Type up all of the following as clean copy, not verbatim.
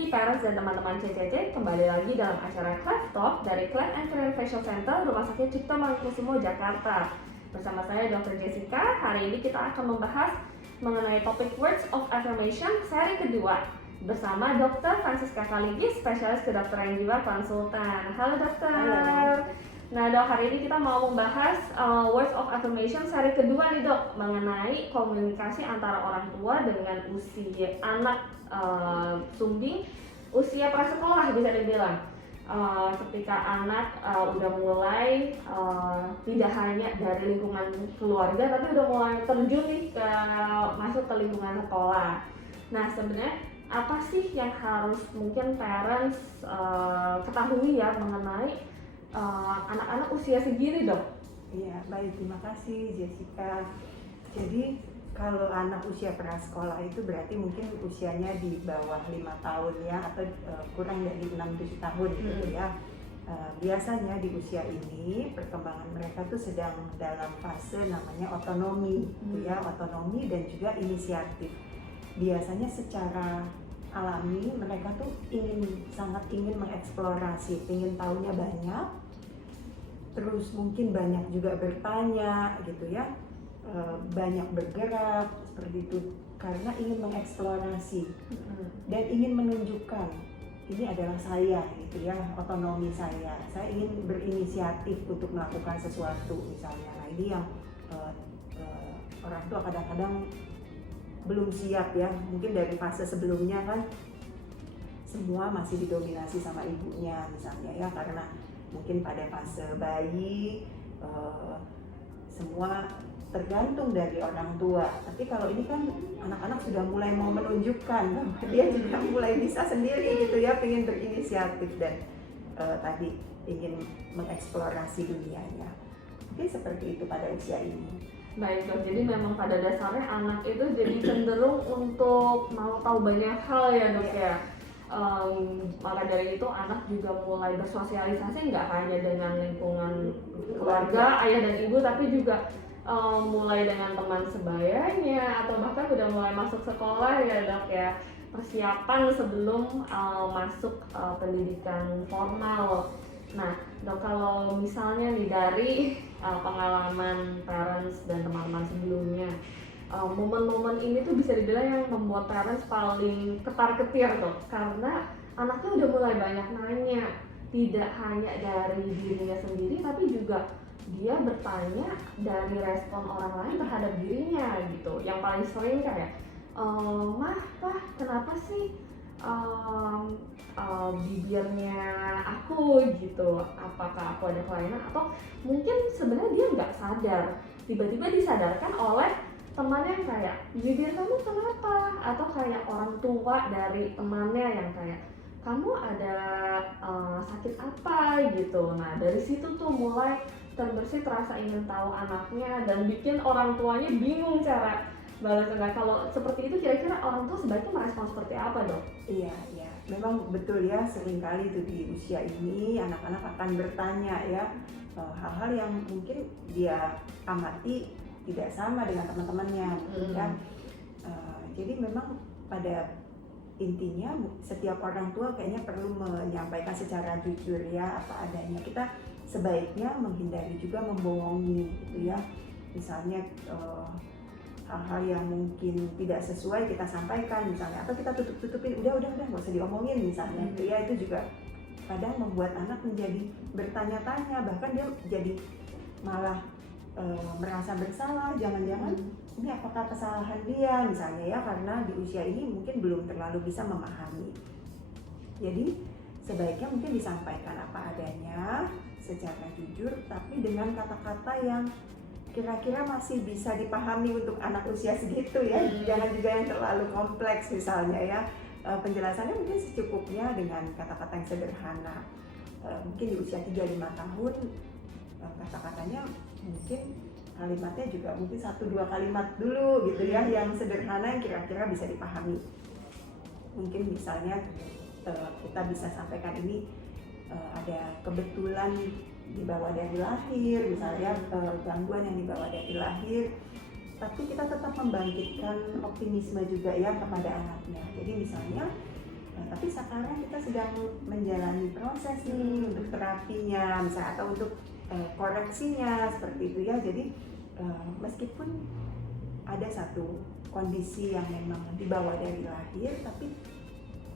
pagi parents dan teman-teman CCC, kembali lagi dalam acara Class Talk dari Class and Career Facial Center Rumah Sakit Cipto Mangunkusumo, Jakarta. Bersama saya Dr. Jessica, hari ini kita akan membahas mengenai topik Words of Affirmation seri kedua bersama Dr. Francisca Kaligis, spesialis kedokteran jiwa konsultan. Halo dokter. Halo. Nah dok, hari ini kita mau membahas Words of Affirmation seri kedua nih dok, mengenai komunikasi antara orang tua dengan usia anak sumbing usia prasekolah bisa dibilang. Ketika anak udah mulai tidak hanya dari lingkungan keluarga tapi udah mulai terjun nih masuk ke lingkungan sekolah. Nah sebenarnya apa sih yang harus mungkin parents ketahui ya mengenai anak-anak usia segini dok? Iya, baik, terima kasih Jessica. Jadi kalau anak usia prasekolah itu berarti mungkin usianya di bawah 5 tahun ya, atau kurang dari 6-7 tahun gitu ya. Biasanya di usia ini perkembangan mereka tuh sedang dalam fase namanya otonomi gitu ya, otonomi dan juga inisiatif. Biasanya secara alami mereka tuh sangat ingin mengeksplorasi, ingin tahunya banyak, terus mungkin banyak juga bertanya gitu ya, banyak bergerak seperti itu karena ingin mengeksplorasi dan ingin menunjukkan ini adalah saya gitu ya, otonomi saya ingin berinisiatif untuk melakukan sesuatu misalnya. Nah ini yang orang tua kadang-kadang belum siap ya, mungkin dari fase sebelumnya kan semua masih didominasi sama ibunya misalnya ya, karena mungkin pada fase bayi semua tergantung dari orang tua. Tapi kalau ini kan anak-anak sudah mulai mau menunjukkan bahwa dia juga mulai bisa sendiri gitu ya, pengen berinisiatif dan tadi ingin mengeksplorasi dunianya. Mungkin seperti itu pada usia ini. Baik dok, jadi memang pada dasarnya anak itu jadi cenderung untuk mau tahu banyak hal ya dok ya. Maka dari itu anak juga mulai bersosialisasi nggak hanya dengan lingkungan keluarga, ayah dan ibu, tapi juga mulai dengan teman sebayanya atau bahkan udah mulai masuk sekolah ya dok ya. Persiapan sebelum masuk pendidikan formal. Nah dok, kalau misalnya nih dari pengalaman parents dan teman-teman sebelumnya, momen-momen ini tuh bisa dibilang yang membuat parents paling ketar-ketir tuh, karena anaknya udah mulai banyak nanya, tidak hanya dari dirinya sendiri tapi juga dia bertanya dari respon orang lain terhadap dirinya gitu. Yang paling sering kayak mah, pah, kenapa sih bibirnya aku gitu, apakah aku ada kelainan, atau mungkin sebenarnya dia nggak sadar, tiba-tiba disadarkan oleh temannya yang kayak bibir kamu kenapa, atau kayak orang tua dari temannya yang kayak kamu ada sakit apa gitu. Nah dari situ tuh mulai terbersih rasa ingin tahu anaknya dan bikin orang tuanya bingung cara balasnya. Nah kalau seperti itu kira-kira orang tua sebaiknya merespon seperti apa dok? Iya, memang betul ya, seringkali itu di usia ini anak-anak akan bertanya ya, hal-hal yang mungkin dia amati tidak sama dengan teman-temannya ya. Jadi memang pada intinya setiap orang tua kayaknya perlu menyampaikan secara jujur ya apa adanya. Kita sebaiknya menghindari juga membohongi gitu ya. Misalnya hal-hal yang mungkin tidak sesuai kita sampaikan misalnya, atau kita tutupin, udah nggak usah diomongin misalnya gitu ya. Itu juga kadang membuat anak menjadi bertanya-tanya, bahkan dia jadi malah merasa bersalah, jangan-jangan ini apakah kesalahan dia misalnya ya, karena di usia ini mungkin belum terlalu bisa memahami. Jadi sebaiknya mungkin disampaikan apa adanya secara jujur, tapi dengan kata-kata yang kira-kira masih bisa dipahami untuk anak usia segitu ya. Jangan juga yang terlalu kompleks misalnya ya. Penjelasannya mungkin secukupnya dengan kata-kata yang sederhana. Mungkin di usia 3-5 tahun kata-katanya mungkin kalimatnya juga mungkin 1-2 kalimat dulu gitu ya, yang sederhana yang kira-kira bisa dipahami. Mungkin misalnya kita bisa sampaikan ini ada kebetulan dibawa dari lahir misalnya, gangguan yang dibawa dari lahir, tapi kita tetap membangkitkan optimisme juga ya kepada anaknya. Jadi misalnya Nah, tapi sekarang kita sedang menjalani proses nih untuk terapinya, misalnya atau untuk koreksinya seperti itu ya. Jadi meskipun ada satu kondisi yang memang dibawa dari lahir, tapi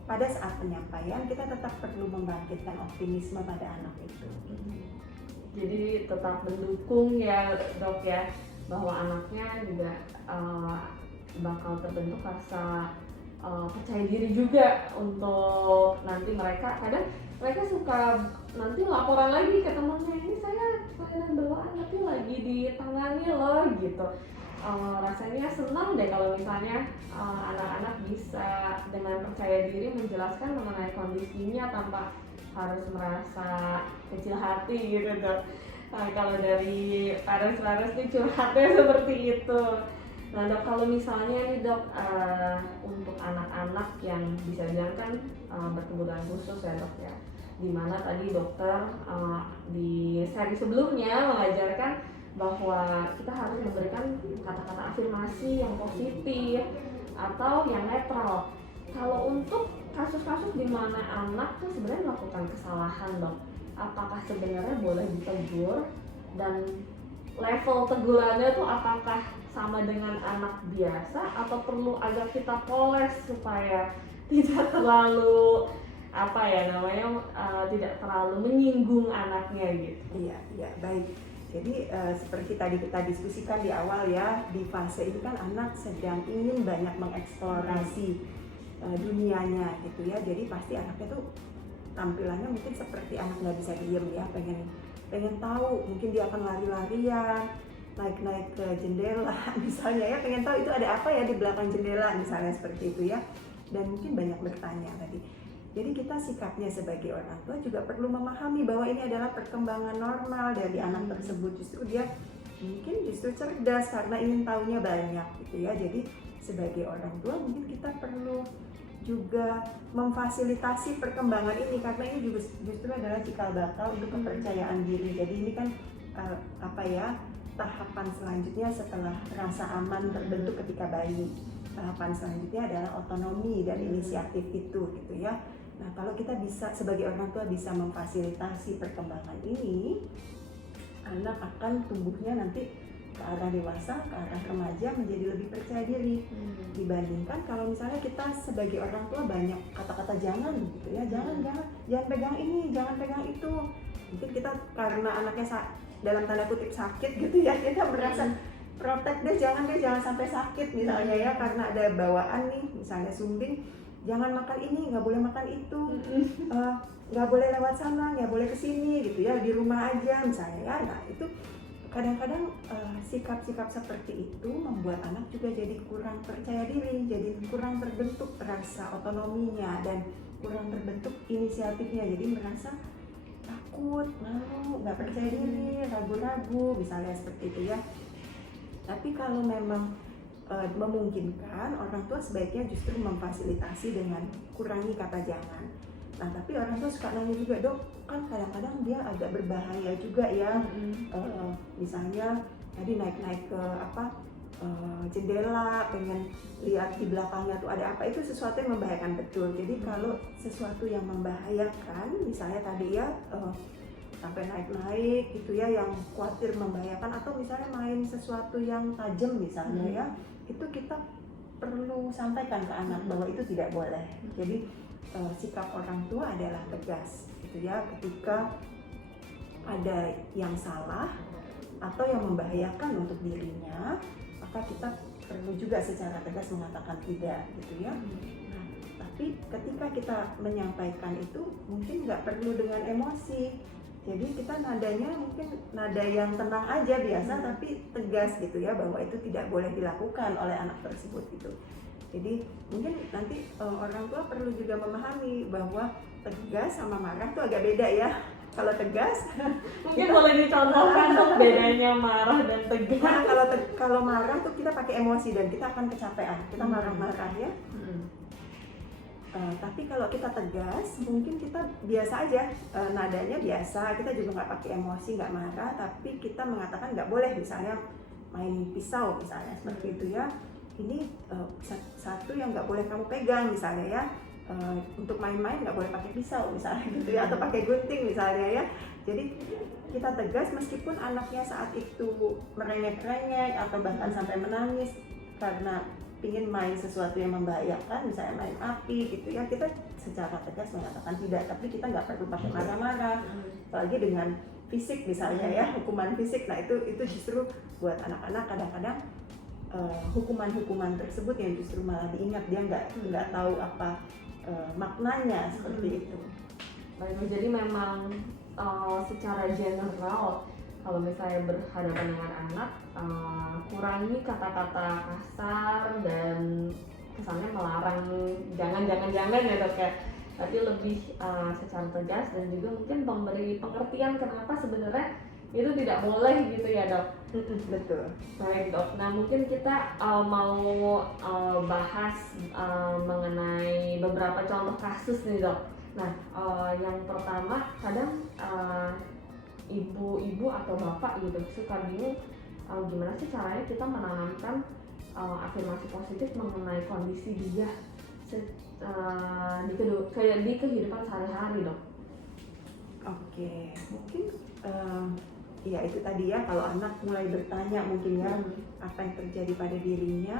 pada saat penyampaian kita tetap perlu membangkitkan optimisme pada anak itu. Jadi tetap mendukung ya dok ya, bahwa anaknya juga bakal terbentuk rasa percaya diri juga untuk nanti kadang mereka suka nanti laporan lagi ke temennya, ini saya kelainan bawaan tapi lagi ditangani loh gitu. Rasanya senang deh kalau misalnya anak-anak bisa dengan percaya diri menjelaskan mengenai kondisinya tanpa harus merasa kecil hati gitu dok. Kalau dari parents nih curhatnya seperti itu. Nah dok, kalau misalnya nih dok, untuk anak-anak yang bisa bilang kan berkebutuhan khusus ya dok ya, dimana tadi dokter di seri sebelumnya mengajarkan bahwa kita harus memberikan kata-kata afirmasi yang positif atau yang netral. Kalau untuk kasus-kasus di mana anak tuh sebenarnya melakukan kesalahan dok, apakah sebenarnya boleh ditegur, dan level tegurannya tuh apakah sama dengan anak biasa atau perlu agak kita poles supaya tidak terlalu tidak terlalu menyinggung anaknya gitu. Iya, baik. Jadi seperti tadi kita diskusikan di awal ya, di fase ini kan anak sedang ingin banyak mengeksplorasi dunianya gitu ya. Jadi pasti anaknya tuh tampilannya mungkin seperti anak nggak bisa diem ya, pengen tahu, mungkin dia akan lari-larian, naik ke jendela misalnya ya, pengen tahu itu ada apa ya di belakang jendela misalnya seperti itu ya, dan mungkin banyak bertanya tadi. Jadi kita sikapnya sebagai orang tua juga perlu memahami bahwa ini adalah perkembangan normal dari anak tersebut. Justru dia mungkin cerdas karena ingin tahunya banyak gitu ya. Jadi sebagai orang tua mungkin kita perlu juga memfasilitasi perkembangan ini, karena ini juga justru adalah cikal bakal untuk kepercayaan diri. Jadi ini kan tahapan selanjutnya setelah rasa aman terbentuk ketika bayi. Tahapan selanjutnya adalah otonomi dan inisiatif itu gitu ya. Nah, kalau kita bisa sebagai orang tua bisa memfasilitasi perkembangan ini, anak akan tumbuhnya nanti ke arah dewasa, ke arah remaja menjadi lebih percaya diri. Dibandingkan kalau misalnya kita sebagai orang tua banyak kata-kata jangan gitu ya, jangan pegang ini, jangan pegang itu. Mungkin kita karena anaknya dalam tanda kutip sakit gitu ya, kita merasa protek deh, jangan sampai sakit misalnya ya, karena ada bawaan nih misalnya sumbing, jangan makan ini, nggak boleh makan itu, nggak boleh lewat sana, nggak boleh kesini gitu ya, di rumah aja misalnya ya. Nah itu kadang-kadang sikap-sikap seperti itu membuat anak juga jadi kurang percaya diri, jadi kurang terbentuk rasa otonominya dan kurang terbentuk inisiatifnya, jadi merasa takut, malu, nggak percaya diri, ragu-ragu misalnya seperti itu ya. Tapi kalau memang memungkinkan, orang tua sebaiknya justru memfasilitasi dengan kurangi kata jangan. Nah tapi orang tua suka nanya juga, dok kan kadang-kadang dia agak berbahaya juga ya, misalnya tadi naik ke jendela, pengen lihat di belakangnya tuh ada apa, itu sesuatu yang membahayakan betul. Jadi kalau sesuatu yang membahayakan, misalnya tadi ya sampai naik gitu ya, yang khawatir membahayakan, atau misalnya main sesuatu yang tajam misalnya ya, itu kita perlu sampaikan ke anak bahwa itu tidak boleh. Jadi sikap orang tua adalah tegas gitu ya, ketika ada yang salah atau yang membahayakan untuk dirinya, maka kita perlu juga secara tegas mengatakan tidak gitu ya. Nah, tapi ketika kita menyampaikan itu mungkin nggak perlu dengan emosi. Jadi kita nadanya mungkin nada yang tenang aja biasa, tapi tegas gitu ya, bahwa itu tidak boleh dilakukan oleh anak tersebut gitu. Jadi mungkin nanti orang tua perlu juga memahami bahwa tegas sama marah tuh agak beda ya. Kalau tegas mungkin boleh dicontohkan dong bedanya marah dan tegas. Nah, kalau marah tuh kita pakai emosi dan kita akan kecapean, kita marah-marah ya. Tapi kalau kita tegas, mungkin kita biasa aja, nadanya biasa, kita juga nggak pakai emosi, nggak marah, tapi kita mengatakan nggak boleh misalnya main pisau misalnya seperti itu ya. Ini satu yang nggak boleh kamu pegang misalnya ya. untuk main-main nggak boleh pakai pisau misalnya gitu ya, atau pakai gunting misalnya ya. Jadi kita tegas meskipun anaknya saat itu merengek-rengek atau bahkan sampai menangis karena ingin main sesuatu yang membahayakan, misalnya main api gitu ya, kita secara tegas mengatakan tidak. Tapi kita nggak perlu pakai marah-marah, apalagi dengan fisik misalnya ya, hukuman fisik. Nah itu justru buat anak-anak kadang-kadang hukuman-hukuman tersebut yang justru malah diingat, dia nggak tahu apa maknanya seperti itu. Baik, jadi memang secara general kalau misalnya berhadapan dengan anak, kurangi kata-kata kasar dan kesannya melarang, jangan ya Dok ya, tapi lebih secara tegas dan juga mungkin memberi pengertian kenapa sebenarnya itu tidak boleh gitu ya Dok. Betul. Baik Dok, nah mungkin kita mau bahas mengenai beberapa contoh kasus nih Dok. Nah yang pertama, kadang ibu-ibu atau bapak gitu suka bingung gimana sih caranya kita menanamkan afirmasi positif mengenai kondisi dia di kehidupan sehari-hari Dok. Oke, mungkin ya itu tadi ya, kalau anak mulai bertanya mungkin ya apa yang terjadi pada dirinya,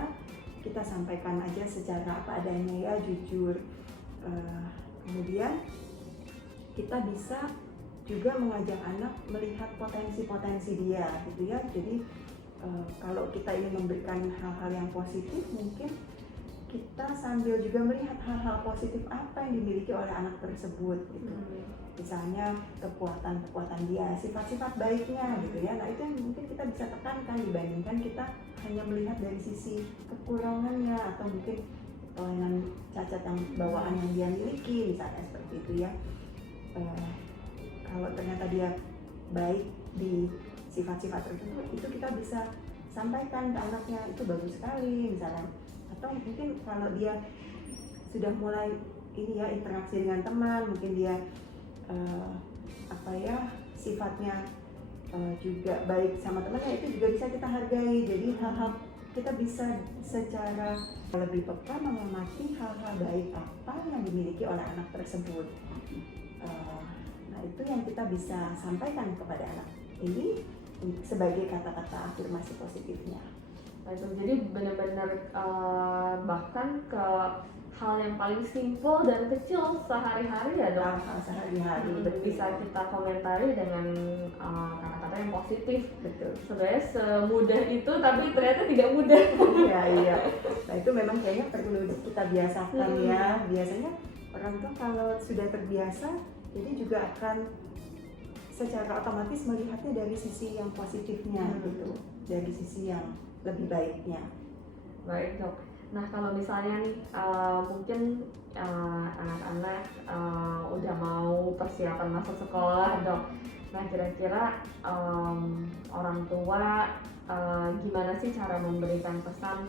kita sampaikan aja secara apa adanya ya, jujur. Kemudian kita bisa juga mengajak anak melihat potensi-potensi dia gitu ya. Jadi kalau kita ingin memberikan hal-hal yang positif, mungkin kita sambil juga melihat hal-hal positif apa yang dimiliki oleh anak tersebut gitu. Misalnya kekuatan dia, sifat-sifat baiknya gitu ya. Nah itu yang mungkin kita bisa tekankan dibandingkan kita hanya melihat dari sisi kekurangannya atau mungkin kelainan cacat yang bawaan yang dia miliki misalnya seperti itu ya. Kalau ternyata dia baik di sifat-sifat tertentu, itu kita bisa sampaikan ke anaknya, itu bagus sekali misalnya. Atau mungkin kalau dia sudah mulai ini ya, interaksi dengan teman, mungkin dia sifatnya juga baik sama temannya, itu juga bisa kita hargai. Jadi hal-hal kita bisa secara lebih peka mengamati hal-hal baik apa yang dimiliki oleh anak tersebut. Nah itu yang kita bisa sampaikan kepada anak ini sebagai kata-kata afirmasi positifnya. Jadi benar-benar bahkan ke hal yang paling simpel dan kecil sehari-hari ya Dok. Sehari-hari bisa kita komentari dengan kata-kata yang positif. Betul. Sebenarnya semudah itu, tapi ternyata tidak mudah. Iya. Nah itu memang kayaknya perlu kita biasakan ya. Biasanya orang tua kalau sudah terbiasa, jadi juga akan secara otomatis melihatnya dari sisi yang positifnya gitu, dari sisi yang lebih baiknya. Baik Dok. Nah kalau misalnya nih mungkin anak-anak udah mau persiapan masuk sekolah Dok. Nah kira-kira orang tua gimana sih cara memberikan pesan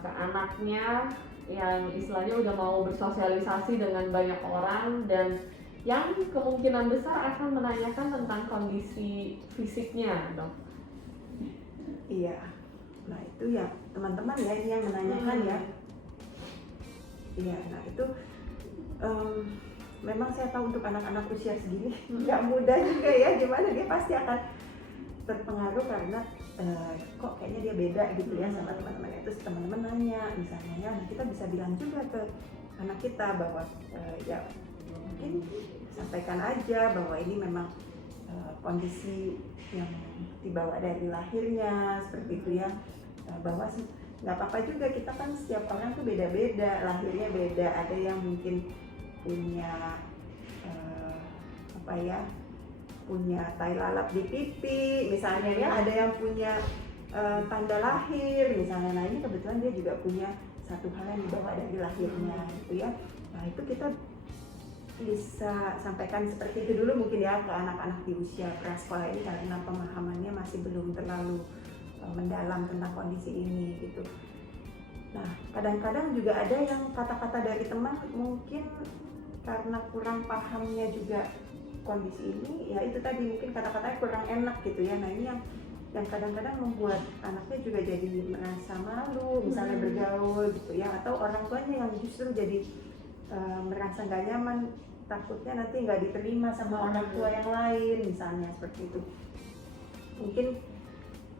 ke anaknya yang istilahnya udah mau bersosialisasi dengan banyak orang dan yang kemungkinan besar akan menanyakan tentang kondisi fisiknya Dok. Iya. Nah itu ya teman-teman ya ini yang menanyakan ya. Iya, nah itu memang saya tahu untuk anak-anak usia segini nggak mudah juga ya, gimana dia pasti akan terpengaruh karena kok kayaknya dia beda gitu ya sama teman-temannya. Terus teman-teman nanya misalnya ya, nah kita bisa bilang juga ke anak kita bahwa ya mungkin sampaikan aja bahwa ini memang kondisi yang dibawa dari lahirnya seperti itu ya, bahwa nggak apa-apa juga, kita kan setiap orang tuh beda-beda, lahirnya beda, ada yang mungkin punya punya tai lalap di pipi misalnya ya, ada yang punya tanda lahir misalnya. Nah ini kebetulan dia juga punya satu hal yang dibawa dari lahirnya gitu ya. Nah itu kita bisa sampaikan seperti itu dulu mungkin ya ke anak-anak di usia prasekolah ini, karena pemahamannya masih belum terlalu mendalam tentang kondisi ini gitu. Nah kadang-kadang juga ada yang kata-kata dari teman mungkin karena kurang pahamnya juga kondisi ini, ya itu tadi mungkin kata-katanya kurang enak gitu ya. Nah ini yang kadang-kadang membuat anaknya juga jadi merasa malu misalnya bergaul gitu ya, atau orang tuanya yang justru jadi merasa nggak nyaman, takutnya nanti nggak diterima sama orang tua yang lain misalnya seperti itu. Mungkin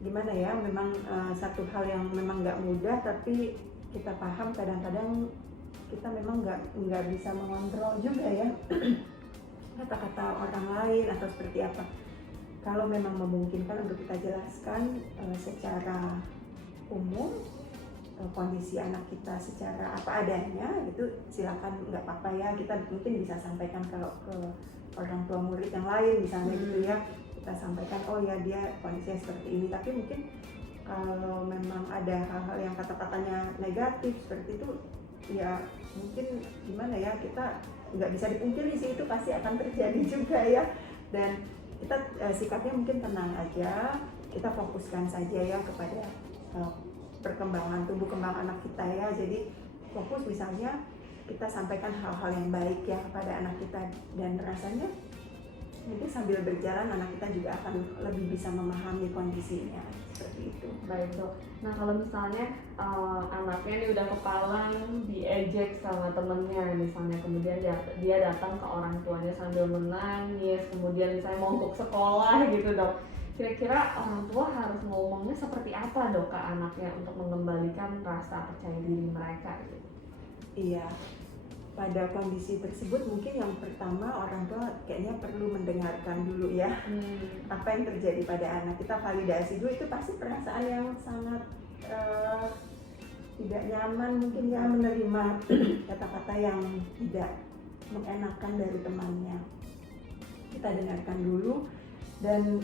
gimana ya, memang satu hal yang memang nggak mudah, tapi kita paham kadang-kadang kita memang nggak bisa mengontrol juga ya kata-kata orang lain atau seperti apa. Kalau memang memungkinkan untuk kita jelaskan secara umum kondisi anak kita secara apa adanya, itu silakan, nggak apa-apa ya, kita mungkin bisa sampaikan kalau ke orang tua murid yang lain misalnya gitu ya, kita sampaikan oh ya dia kondisinya seperti ini. Tapi mungkin kalau memang ada hal-hal yang kata-katanya negatif seperti itu, ya mungkin gimana ya, kita nggak bisa dipungkiri sih itu pasti akan terjadi juga ya. Dan kita sikapnya mungkin tenang aja, kita fokuskan saja ya kepada perkembangan tumbuh kembang anak kita ya. Jadi fokus misalnya kita sampaikan hal-hal yang baik ya kepada anak kita, dan rasanya mungkin sambil berjalan anak kita juga akan lebih bisa memahami kondisinya seperti itu. Baik dok. Nah kalau misalnya anaknya ini udah kepalang diejek sama temennya misalnya, kemudian dia datang ke orang tuanya sambil menangis, kemudian misalnya mogok sekolah gitu dok, kira-kira orang tua harus ngomongnya seperti apa dok ke anaknya untuk mengembalikan rasa percaya diri mereka gitu? Iya, pada kondisi tersebut mungkin yang pertama orang tua kayaknya perlu mendengarkan dulu ya apa yang terjadi pada anak kita, validasi dulu. Itu pasti perasaan yang sangat tidak nyaman mungkin ya, menerima kata-kata yang tidak mengenakan dari temannya. Kita dengarkan dulu, dan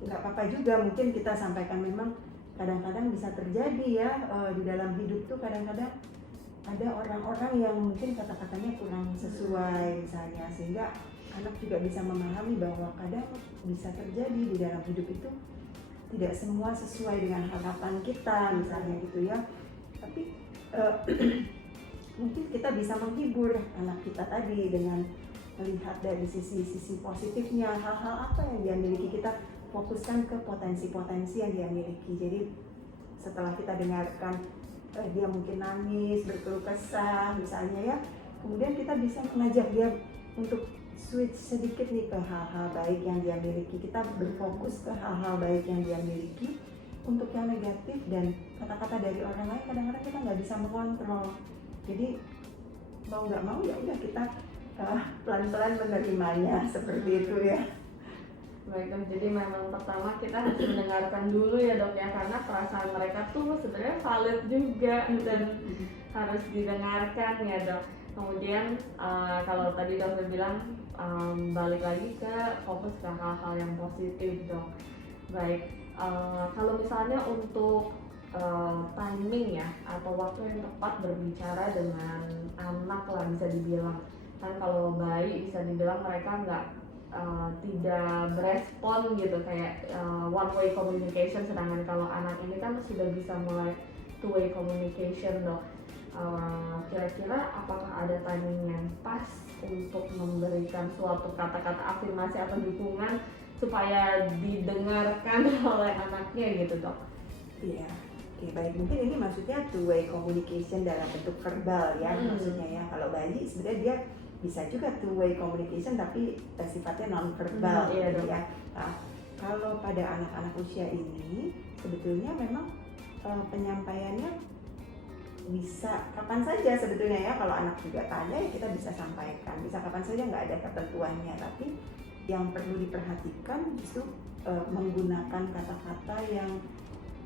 nggak apa-apa juga mungkin kita sampaikan memang kadang-kadang bisa terjadi ya di dalam hidup tuh kadang-kadang ada orang-orang yang mungkin kata-katanya kurang sesuai misalnya, sehingga anak juga bisa memahami bahwa kadang bisa terjadi di dalam hidup itu tidak semua sesuai dengan harapan kita misalnya gitu ya. Tapi mungkin kita bisa menghibur anak kita tadi dengan melihat dari sisi positifnya, hal-hal apa yang dia miliki, kita fokuskan ke potensi-potensi yang dia miliki. Jadi setelah kita dengarkan dia mungkin nangis, berkeluh kesah misalnya ya, kemudian kita bisa mengajak dia untuk switch sedikit nih ke hal-hal baik yang dia miliki. Kita berfokus ke hal-hal baik yang dia miliki. Untuk yang negatif dan kata-kata dari orang lain kadang-kadang kita nggak bisa mengontrol. Jadi mau nggak mau ya udah kita pelan-pelan menerimanya seperti itu ya. Baik dok, jadi memang pertama kita harus mendengarkan dulu ya dok ya, karena perasaan mereka tuh sebenarnya valid juga dan harus didengarkan ya dok. Kemudian kalau tadi dokter bilang balik lagi ke fokus ke hal-hal yang positif dok. Baik, kalau misalnya untuk timing ya atau waktu yang tepat berbicara dengan anak lah bisa dibilang, kan kalau bayi bisa dibilang mereka tidak berespon gitu kayak one way communication, sedangkan kalau anak ini kan sudah bisa mulai two way communication dok. Kira-kira apakah ada timing yang pas untuk memberikan suatu kata-kata afirmasi atau dukungan supaya didengarkan oleh anaknya gitu dok? Iya, oke baik, mungkin ini maksudnya two way communication dalam bentuk verbal ya maksudnya ya. Kalau bayi sebenarnya dia bisa juga two way communication tapi sifatnya non verbal gitu ya. Nah, kalau pada anak-anak usia ini sebetulnya memang penyampaiannya bisa kapan saja sebetulnya ya. Kalau anak juga tanya ya kita bisa sampaikan, bisa kapan saja, nggak ada ketentuannya. Tapi yang perlu diperhatikan justru menggunakan kata-kata yang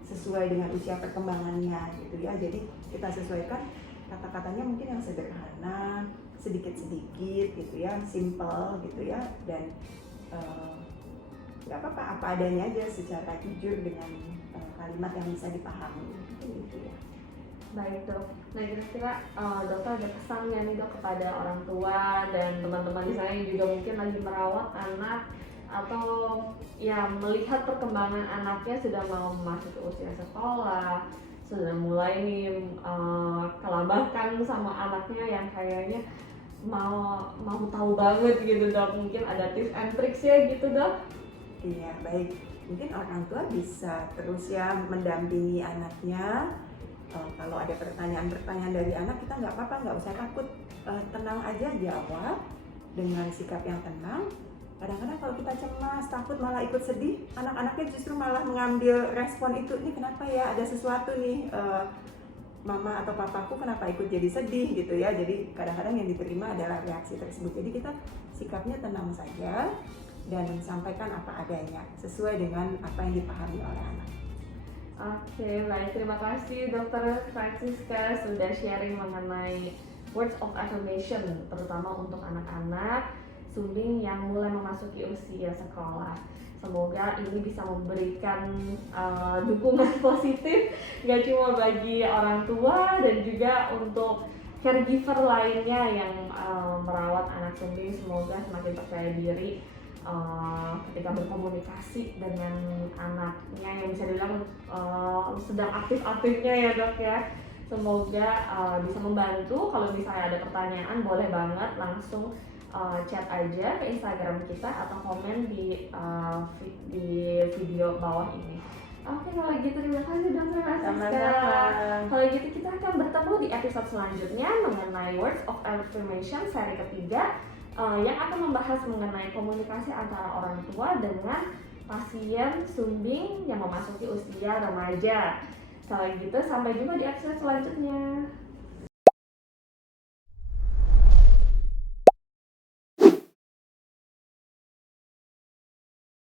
sesuai dengan usia perkembangannya gitu ya. Jadi kita sesuaikan kata-katanya mungkin yang sederhana, sedikit-sedikit gitu ya, simple gitu ya, dan nggak apa-apa apa adanya aja secara jujur dengan kalimat yang bisa dipahami gitu ya. Baik dok. Nah kira-kira dokter ada pesannya nih dok kepada orang tua dan teman-teman di sana yang juga mungkin lagi merawat anak atau ya melihat perkembangan anaknya sudah mau masuk ke usia sekolah, sudah mulai nih kelabakan sama anaknya yang kayaknya mau tahu banget gitu dok. Mungkin ada tips and tricks ya gitu dok? Iya baik, mungkin orang tua bisa terus ya mendampingi anaknya. Kalau ada pertanyaan-pertanyaan dari anak, kita nggak apa-apa, nggak usah takut tenang aja jawab dengan sikap yang tenang. Kadang-kadang kalau kita cemas, takut, malah ikut sedih, anak-anaknya justru malah mengambil respon itu, ini kenapa ya, ada sesuatu nih, mama atau papaku kenapa ikut jadi sedih gitu ya. Jadi kadang-kadang yang diterima adalah reaksi tersebut. Jadi kita sikapnya tenang saja dan sampaikan apa adanya sesuai dengan apa yang dipahami oleh anak. Oke, baik, terima kasih Dr. Francisca sudah sharing mengenai words of affirmation, terutama untuk anak-anak sumbing yang mulai memasuki usia sekolah. Semoga ini bisa memberikan dukungan positif gak cuma bagi orang tua dan juga untuk caregiver lainnya yang merawat anak sumbing. Semoga semakin percaya diri ketika berkomunikasi dengan anaknya yang bisa dibilang sedang aktif-aktifnya ya dok ya. Semoga bisa membantu. Kalau misalnya ada pertanyaan boleh banget langsung chat aja ke Instagram kita atau komen di video bawah ini. Oke, kalau gitu terima kasih Dr. Francisca. Kalau gitu kita akan bertemu di episode selanjutnya mengenai Words of Affirmation seri ketiga yang akan membahas mengenai komunikasi antara orang tua dengan pasien sumbing yang memasuki usia remaja. Kalau gitu sampai jumpa di episode selanjutnya.